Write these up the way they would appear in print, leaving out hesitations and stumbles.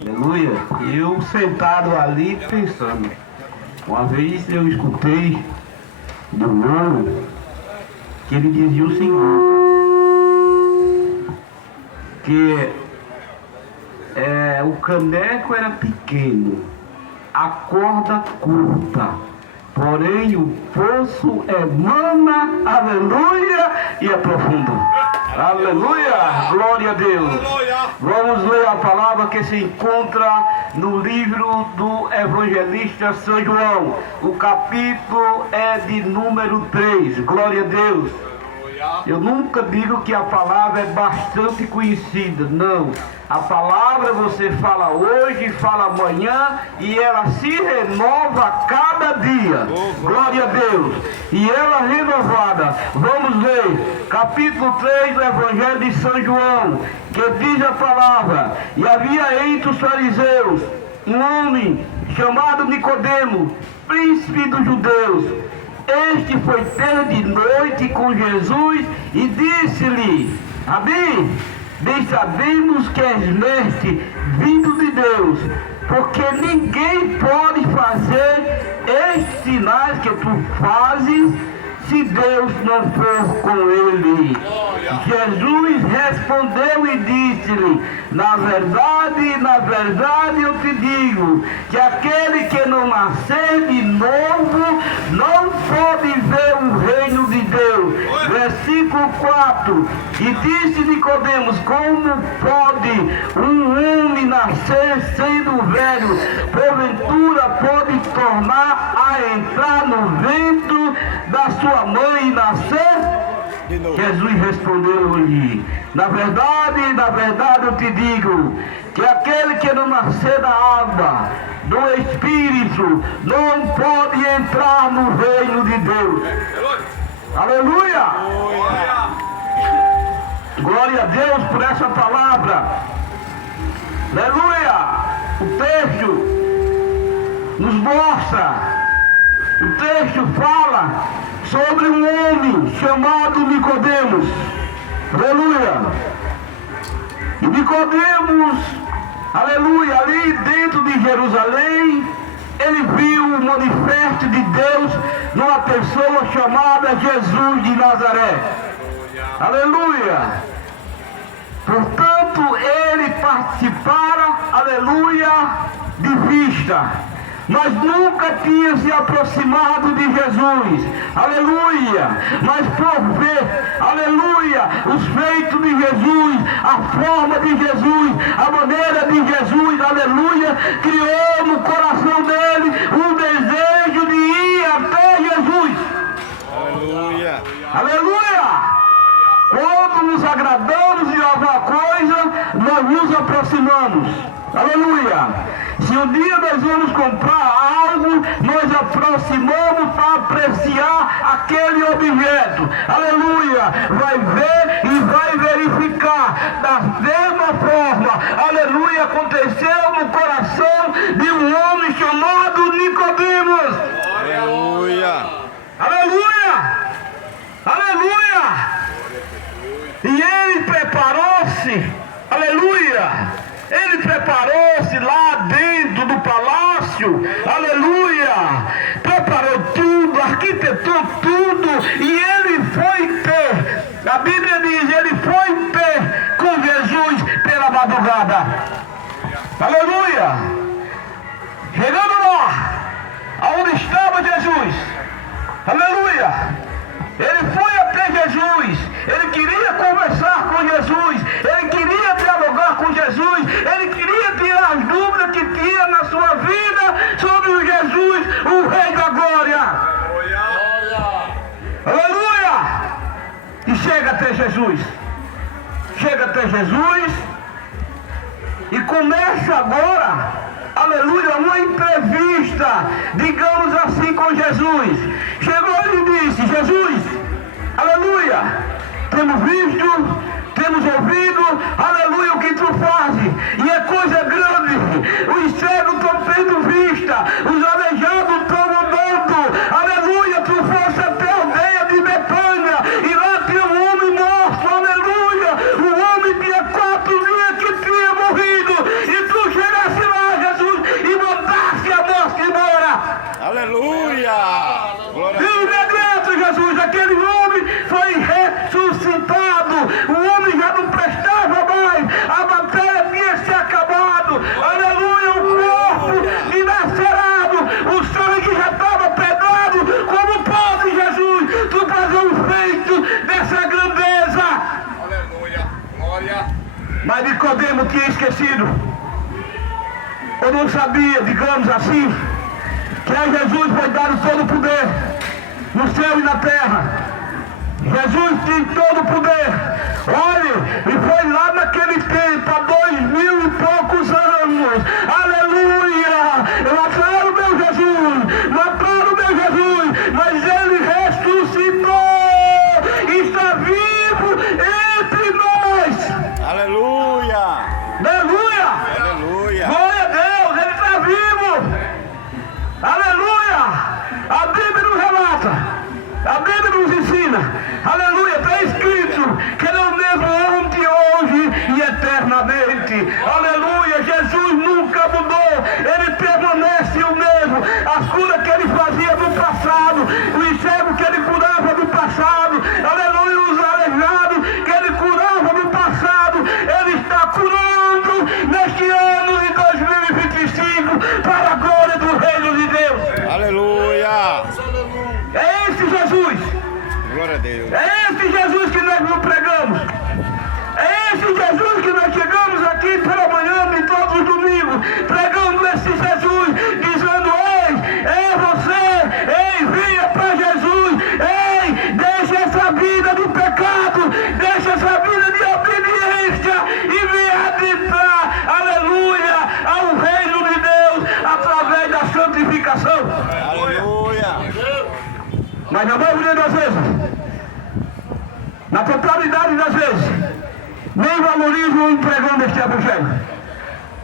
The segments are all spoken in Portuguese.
Aleluia. E eu sentado ali pensando. Uma vez eu escutei do irmão que ele dizia o seguinte, que o caneco era pequeno, a corda curta, porém o poço emana, aleluia, e é profundo. Aleluia, glória a Deus. Vamos ler a palavra que se encontra no livro do evangelista São João. O capítulo é de número 3, glória a Deus. Eu nunca digo que a palavra é bastante conhecida, não. A palavra você fala hoje, fala amanhã e ela se renova a cada dia. Glória a Deus. E ela renovada. Vamos ler capítulo 3 do Evangelho de São João, que diz a palavra: e havia entre os fariseus um homem chamado Nicodemo, príncipe dos judeus. Este foi ter de noite com Jesus e disse-lhe: Rabi, bem sabemos que és mestre vindo de Deus, porque ninguém pode fazer estes sinais que tu fazes se Deus não for com ele. Jesus respondeu e disse-lhe: na verdade eu te digo, que aquele que não nascer de novo não pode ver o reino de Deus. Versículo 4. E disse Nicodemos: como pode um homem nascer sendo velho? Porventura pode tornar a entrar no ventre da sua mãe e nascer? Jesus respondeu-lhe: na verdade eu te digo, que aquele que não nascer da água, do Espírito, não pode entrar no reino de Deus. Aleluia! Glória a Deus por essa palavra. Aleluia! O texto nos mostra, o texto fala sobre um homem chamado Nicodemos. Aleluia! E Nicodemos, aleluia, ali dentro de Jerusalém, ele viu o manifesto de Deus numa pessoa chamada Jesus de Nazaré. Aleluia! Portanto, ele participara, aleluia, de vista, mas nunca tinha se aproximado de Jesus, aleluia, mas por ver, aleluia, os feitos de Jesus, a forma de Jesus, a maneira de Jesus, aleluia, criou no coração dele um desejo de ir até Jesus. Aleluia, aleluia. Quando nos agradamos de alguma coisa, nós nos aproximamos. Aleluia! Se um dia nós vamos comprar algo, nós aproximamos para apreciar aquele objeto. Aleluia! Vai ver e vai verificar. Da mesma forma, aleluia, aconteceu no coração de um homem chamado Nicodemos. Aleluia! Aleluia! Aleluia! E ele preparou-se, aleluia, ele preparou-se lá dentro do palácio, aleluia, preparou tudo, arquitetou tudo, e ele foi ter, a Bíblia diz, ele foi ter com Jesus pela madrugada, aleluia, chegando lá, aonde estava Jesus, aleluia. Ele foi até Jesus, ele queria conversar com Jesus, ele queria dialogar com Jesus, ele queria tirar as dúvidas que tinha na sua vida sobre o Jesus, o Rei da Glória. Aleluia! E chega até Jesus, e começa agora, aleluia, uma entrevista, digamos assim, com Jesus. Chegou e disse: Jesus, aleluia, temos visto, temos ouvido, aleluia, o que tu fazes, e é coisa grande, os cegos estão tendo vista, os aleijados estão andando, aleluia, tu fosse até a aldeia de Betânia, e lá tinha um homem morto, aleluia, um homem tinha 4 dias que tinha morrido, e tu chegaste Mas Nicodemo tinha esquecido, ou não sabia, digamos assim, que a Jesus foi dado todo o poder no céu e na terra. Jesus tem todo o poder. Olhe, e foi lá naquele tempo, há 2000 e poucos anos. Aleluia! Mataram meu Jesus, mataram meu Jesus, mas ele ressuscitou, está vivo entre nós. Aleluia! Aleluia! Aleluia! Glória a Deus, ele está vivo. Aleluia! A Bíblia nos relata, a Bíblia nos ensina, aleluia, está escrito que ele é o mesmo ontem, hoje e eternamente. Aleluia, Jesus nunca mudou, ele permanece o mesmo. As curas que ele fazia no passado, o enxergo que ele curava no passado, aleluia, os aleijados que ele curava no passado, ele está curando neste ano de 2025 para a glória do reino de Deus. Aleluia! É esse Jesus. Glória a Deus. É esse Jesus que nós não pregamos. É esse Jesus que nós chegamos aqui pela manhã de todos os domingos, pregando esse Jesus, dizendo: ei, você, ei, venha para Jesus, ei, deixa essa vida do pecado, deixa essa vida de obediência e venha adentrar, aleluia, ao reino de Deus, através da santificação. Aleluia! Mas na maioria das vezes, na totalidade das vezes, nem valorizam pregando este evangelho.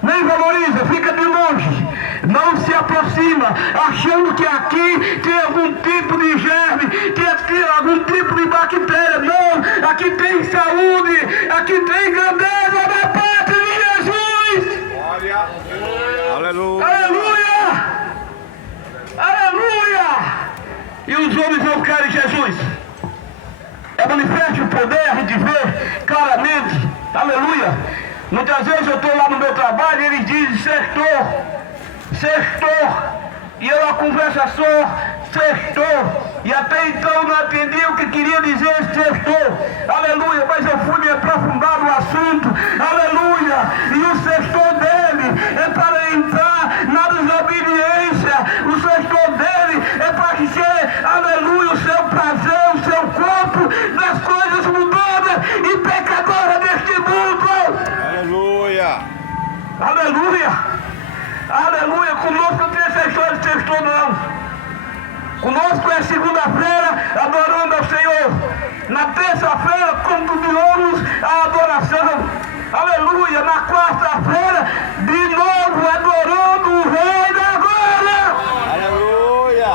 Nem valoriza, fica de longe, não se aproxima, achando que aqui tem algum tipo de germe, tem algum tipo de bactéria. Não, aqui tem saúde, aqui tem grandeza da parte de Jesus. Aleluia! Aleluia! Aleluia! E os homens não querem Jesus. É manifesto o poder, a gente vê claramente. Aleluia! Muitas vezes eu estou lá no meu trabalho e eles dizem: sextou, sextou. E eu a conversa só, sextou. E até então não entendi o que queria dizer sextou. Aleluia, mas eu fui me aprofundar no assunto. Aleluia. E o sextou dele é para entrar na desobediência. O sextou dele é para ser, aleluia, o seu prazer, o seu corpo, das coisas mundanas e pecadoras deste mundo. Aleluia! Aleluia! Aleluia! Conosco não tem essa história de sextou, não. Conosco é segunda-feira adorando ao Senhor. Na terça-feira continuamos a adoração. Aleluia! Na quarta-feira, de novo adorando o Rei da Glória. Aleluia!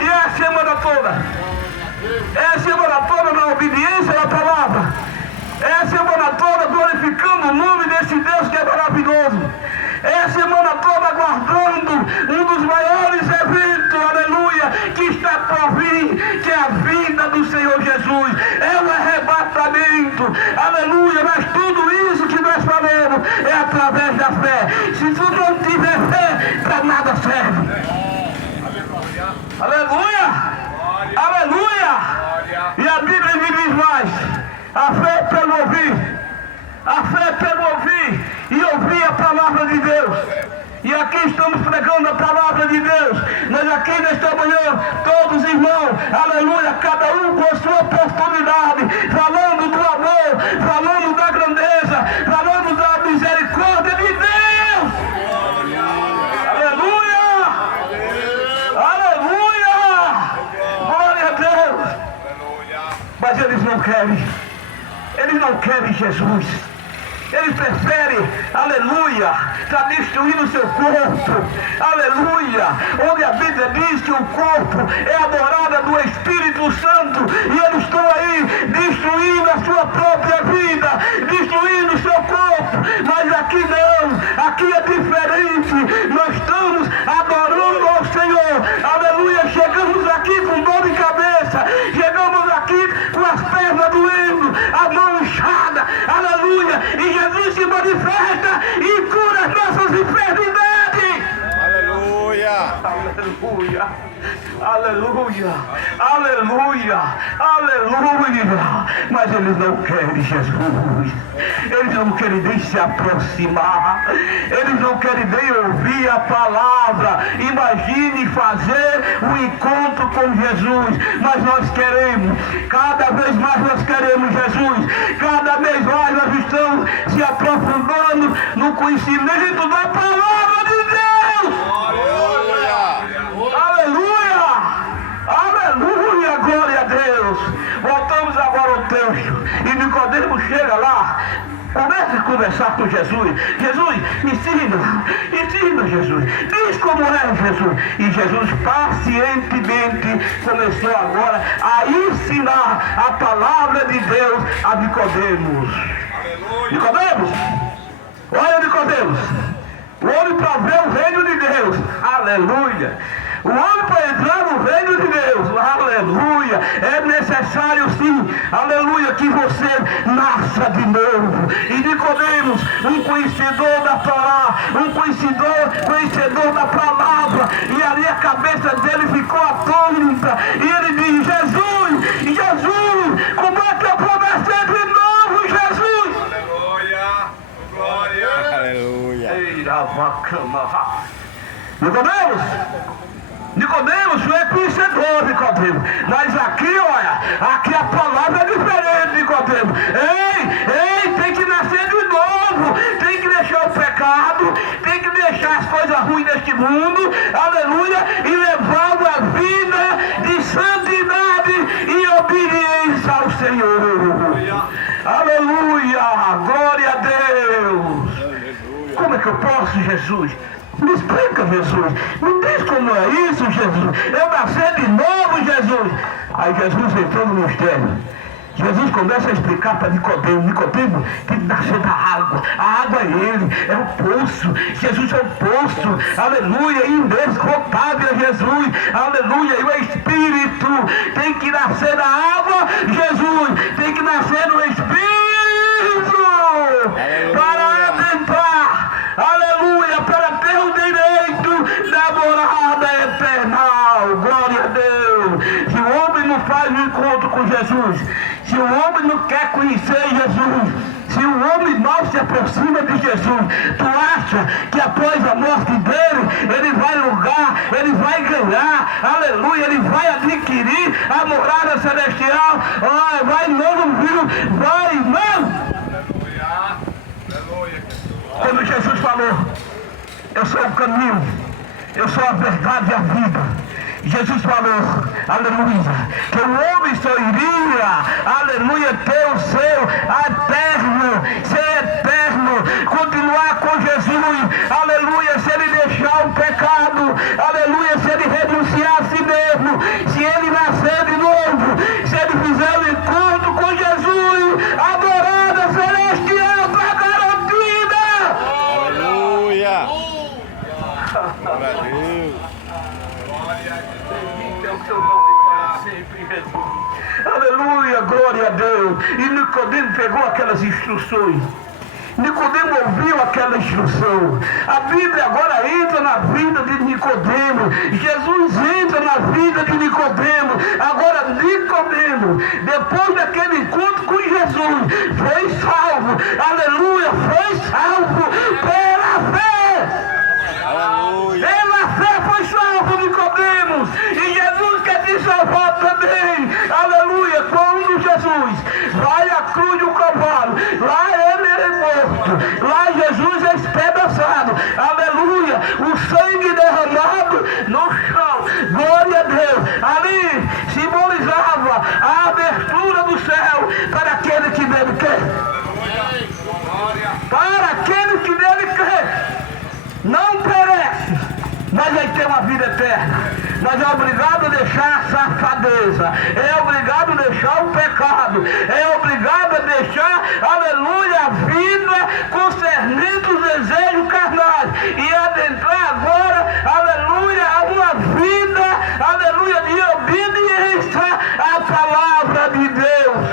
E é a semana toda. É a semana toda na obediência à palavra. É a semana toda glorificando o nome desse Deus que é maravilhoso. É a semana toda aguardando um dos maiores eventos, aleluia, que está por vir, que é a vinda do Senhor Jesus. É o arrebatamento, aleluia, mas tudo isso que nós falamos é através da fé. Se tu não tiver fé, para nada serve. Aleluia! Aleluia! E a Bíblia me diz mais: a fé é pelo ouvir, a fé é pelo ouvir e ouvir a palavra de Deus. E aqui estamos pregando a palavra de Deus. Nós aqui nesta manhã, todos irmãos, aleluia, cada um com a sua oportunidade, falando do amor, falando da grandeza, falando da misericórdia de Deus. Aleluia! Aleluia! Glória a Deus! Mas eles não querem Jesus. Eles preferem, aleluia, está destruindo o seu corpo, aleluia, onde a Bíblia diz que o corpo é a morada do Espírito Santo, e eles estão aí destruindo a sua própria vida, destruindo o seu corpo. Mas aqui não, aqui é diferente. Nós estamos adorando ao Senhor, aleluia. Chegamos aqui com dor de cabeça, chegamos aqui com as pernas doendo, a mão inchada, aleluia, e Jesus se manifesta e cura as nossas enfermidades. Aleluia! Aleluia! Aleluia, aleluia, aleluia. Mas eles não querem Jesus. Eles não querem nem se aproximar. Eles não querem nem ouvir a palavra. Imagine fazer um encontro com Jesus. Mas nós queremos, cada vez mais nós queremos Jesus. Cada vez mais nós estamos se aprofundando no conhecimento da palavra de Deus. Aleluia! Aleluia! Glória a Deus! Voltamos agora ao texto. E Nicodemo chega lá, começa a conversar com Jesus. Jesus, ensina Jesus. Diz como é Jesus. E Jesus pacientemente começou agora a ensinar a palavra de Deus a Nicodemos. Nicodemos, olha Nicodemos, o homem para ver o reino de Deus, aleluia. O homem para entrar no reino de Deus, aleluia, é necessário sim, aleluia, que você nasça de novo. E Nicodemos, um conhecedor da Torá, um conhecedor da palavra, e ali a cabeça dele ficou atônita, e ele diz: Jesus, como é que eu vou nascer de novo, Jesus? Aleluia, glória. Aleluia. Nicodemos, tu é conhecedor, Nicodemos. Mas aqui, olha, aqui a palavra é diferente, Nicodemos. Ei, tem que nascer de novo. Tem que deixar o pecado, tem que deixar as coisas ruins deste mundo, aleluia, e levar uma vida de santidade e obediência ao Senhor. Aleluia, glória a Deus. Como é que eu posso, Jesus? Me explica, Jesus. Me diz como é isso, Jesus. Eu nascer de novo, Jesus. Aí Jesus entrou no mistério. Jesus começa a explicar para Nicodemo. Nicodemo tem que nascer da água. A água é ele, é o poço. Jesus é o poço, aleluia, inesgotável é Jesus, aleluia. E o Espírito tem que nascer da água, Jesus tem que nascer no Espírito, aleluia, para adentrar, aleluia, para ter o direito da morada eterna. Glória a Deus. Se o homem não faz um encontro com Jesus, se o homem não quer conhecer Jesus, se o homem mal se aproxima de Jesus, tu acha que após a morte dele, ele vai lugar, ele vai ganhar, aleluia, ele vai adquirir a morada celestial? Vai não, viu? Vai não! Quando Jesus falou: eu sou o caminho, eu sou a verdade e a vida, Jesus falou, aleluia, que o homem só iria, aleluia, ter o seu eterno, ser eterno, continuar com Jesus, aleluia, se ele deixar o pecado, aleluia, se ele renunciar a si mesmo, se ele nascer de novo, se ele fizer o encontro com Jesus, a morada celestial está garantida. Aleluia. Glória a Deus. É o seu nome para sempre, Jesus. Aleluia, glória a Deus. E Nicodemo pegou aquelas instruções. Nicodemo ouviu aquela instrução. A Bíblia agora entra na vida de Nicodemo. Jesus entra na vida de Nicodemo. Agora Nicodemo, depois daquele encontro com Jesus, foi salvo. Aleluia, foi salvo pela fé. Aleluia. Pela fé foi salvo Nicodemos. E Jesus quer te salvar também. Aleluia. Quando Jesus vai à cruz do Calvário, lá ele é morto, lá Jesus é espedaçado, aleluia, o sangue derramado no chão, glória a Deus, ali simbolizava a abertura do céu para aquele que nele quer, para aquele que nele quer, não perece, mas vai ter uma vida eterna. Mas é obrigado a deixar a safadeza, é obrigado a deixar o pecado, é obrigado a deixar, aleluia, a vida concernente os desejos carnais e adentrar agora, aleluia, a uma vida, aleluia, de obediência à palavra de Deus.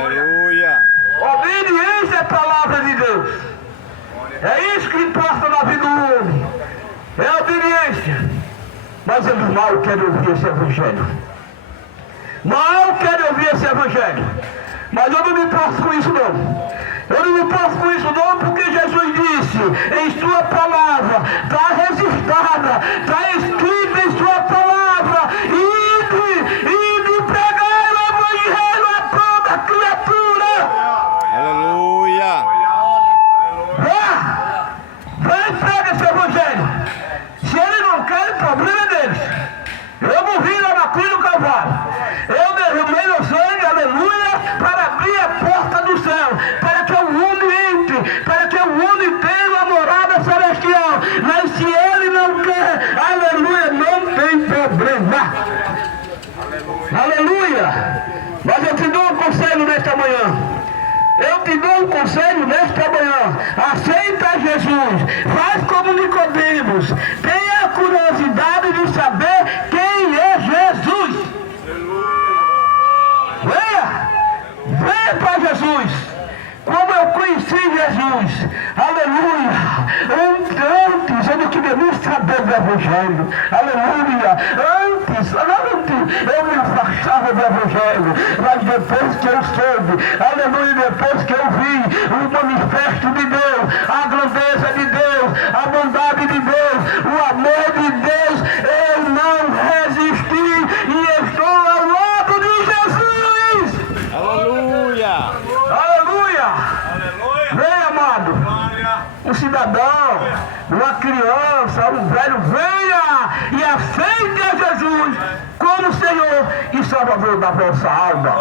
Aleluia. Obediência à palavra de Deus. É isso que importa na vida do homem, é obediência. Mas Mas eles mal querem ouvir esse evangelho. Mal querem ouvir esse evangelho. Mas eu não me importo com isso não. Eu não me importo com isso não, porque Jesus disse em sua palavra, está registrada, está escrita em sua palavra, ide pregar o evangelho a toda criatura. Aleluia. Vem e prega esse evangelho. Se ele não quer, o problema é deles. Eu morri lá na cruz do Calvário. Eu derramei meu sangue, aleluia, para abrir a porta do céu, para que o mundo entre, para que o mundo tenha a morada celestial. Mas se ele não quer, aleluia, não tem problema. Aleluia. Mas eu te dou um conselho nesta manhã. Eu te dou um conselho nesta manhã. Aceita Jesus. Faz como Nicodemos. Tenha a curiosidade de saber quem é Jesus. Venha para Jesus. Como eu conheci Jesus. Aleluia. Antes eu não queria nem saber do Evangelho. Aleluia. Antes eu me afastava do Evangelho. Mas depois que eu soube, aleluia, depois que eu vi o manifesto de Deus, a grandeza de Deus, a bondade de Deus, o amor de Deus, eu não resisti e estou ao lado de Jesus. Aleluia. Aleluia. Venha, amado. Um cidadão, uma criança, um velho, venha e aceite a Jesus como Senhor e Salvador da vossa alma.